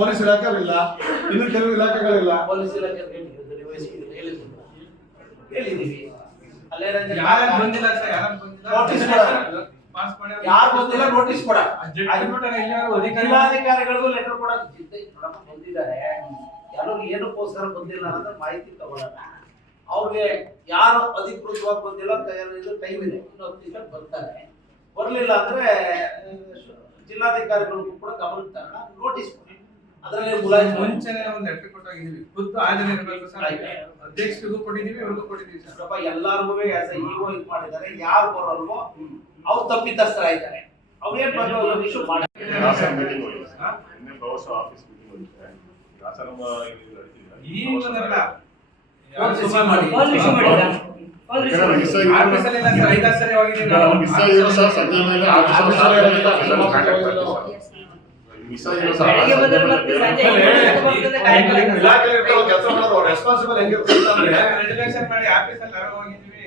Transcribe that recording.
Police ಇಲಾಖೆಗಳಿಲ್ಲ, ಇನ್ನು ಕೆಲವು ಇಲಾಖೆಗಳಿಲ್ಲ. Police ಇಲಾಖೆ ಹೇಳಿದ್ದೀವಿ. ಯಾರು ಬಂದಿಲ್ಲ ನೋಟಿಸ್ ಕೊಡ. ಜಿಲ್ಲಾಧಿಕಾರಿಗಳಿಗೂ ಲೆಟರ್ ಕೊಡ ಬಂದಿದ್ದಾರೆ. ಯಾರು ಏನಕ್ಕೋಸ್ಕರ ಬಂದಿಲ್ಲ ಅನ್ನೋದ್ರ ಮಾಹಿತಿ ತಗೊಳ್ಳೋಣ. ಅವ್ರಿಗೆ ಯಾರು ಅಧಿಕೃತವಾಗಿ ಬಂದಿಲ್ಲ, ಟೈಮ್ ಇದೆ, ಇನ್ನು 10 ದಿವಸ ಬರ್ತಾರೆ. ಬರ್ಲಿಲ್ಲ ಅಂದ್ರೆ ಜಿಲ್ಲಾಧಿಕಾರಿಗಳಿಗೂ ಕೂಡ ಗಮನಕ್ಕೆ ತರೋಣ, ನೋಟಿಸ್ ಕೊಡಿ. ಅದರಲ್ಲಿ ಮುಂಚೆನೆ ಒಂದು ಲೆಟರ್ ಕೊಟ್ಟಾಗಿದ್ದೀವಿ, ಖುದ್ದು ಆಜನೆ ಇರಬೇಕು ಸರ್. ಅಧ್ಯಕ್ಷರಿಗೂ ಕೊಟ್ಟಿದ್ದೀವಿ, ಇವ್ರಿಗೂ ಕೊಟ್ಟಿದ್ದೀವಿ ಸರ್. ಎಲ್ಲಾರ್ಗು ಆಸ್ ಎ ಇಒ ಇದು ಮಾಡಿದ್ದಾರೆ. ಯಾರು ಬರೋಲ್ವೋ ಅವ್ರು ತಪ್ಪಿತಸ್ಥರಾಗಿದ್ದಾರೆ. ಅವ್ರೇನ್ ಬಂದು ಇಶ್ಯೂ ಮಾಡಿ ರೆಸ್ಪಾನ್ಸಿಬಲ್ ಹೆಂಗಿರ್ತಾರೆ ಮಾಡಿ ಆಫೀಸಲ್ಲಿ ಹೋಗಿದ್ದೀವಿ.